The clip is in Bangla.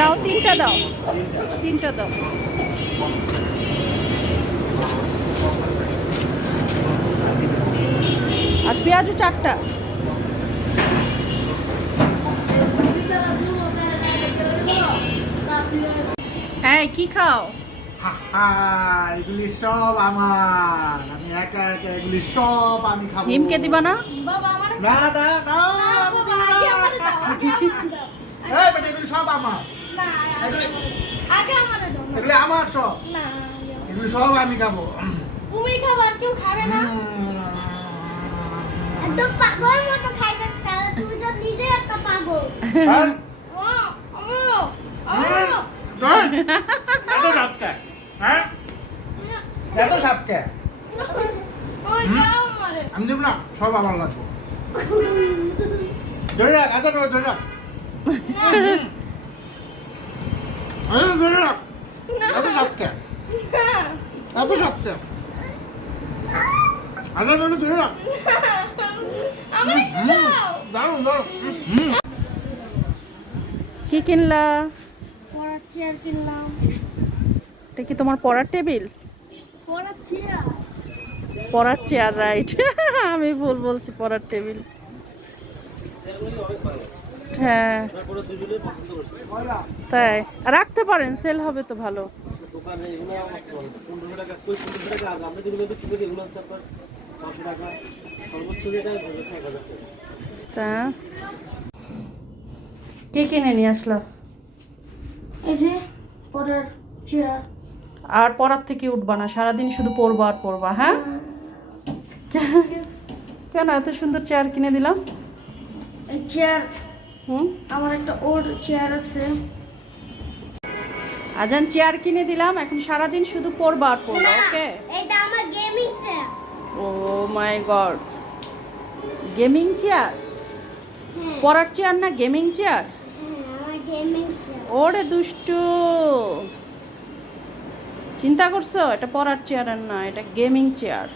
দাও, তিনটা দাও, তিনটা দাও। আর পেঁয়াজও 4টা। হ্যাঁ, কি খাও? এগুলি সব আমার, আমি একা একা এগুলি সব আমি খাবো। হিমকে দিবা না? না না না, আমি দিব না। এই বেটা, এগুলি সব আমার। এগুলি আমার সব। এগুলি সব আমি খাবো। তুমি খাবার কেউ খাবে না। একদম পাগল মতো খাইতেছ, তুমি তো নিজে একটা পাগল। হ্যাঁ? আমো এত সাপ কে? হ্যাঁ? এত সাপ কে? আমি দেব না, সব আমার লাগবে। ধরে রাখ, আচ্ছা ধরে রাখ। ধরে রাখ। এত সাপ কে? এত সাপ কে? আচ্ছা ধরে রাখ। দারুন দারুন। কি কিনলা? পড়ার চেয়ার কিনলাম। এটা কি তোমার পড়ার টেবিল? পড়ার চেয়ার। পড়ার চেয়ার, রাইট। আমি ভুল বলছি, পড়ার টেবিল। হ্যাঁ, তাই রাখতে পারেন, সেল হবে তো ভালো। তা কে কিনে নিয়ে আসলো? এই যে পড়ার চেয়ার। আর পড়ার থেকে উঠবা না, সারাদিন শুধু পড়বা আর পড়বা। হ্যাঁ, কেন এত সুন্দর চেয়ার কিনে দিলাম? এই চেয়ার হুম, আমার একটা ওল্ড চেয়ার আছে। আজান চেয়ার কিনে দিলাম, এখন সারাদিন শুধু পড়বা আর পড়বা। ওকে, এটা আমার গেমিং চেয়ার। ও মাই গড, গেমিং চেয়ার? পড়ার চেয়ার না, গেমিং চেয়ার? আমার গেমিং চেয়ার। ওরে দুষ্টু, চিন্তা করছো? এটা পড়ার চেয়ার আর না, এটা গেমিং চেয়ার।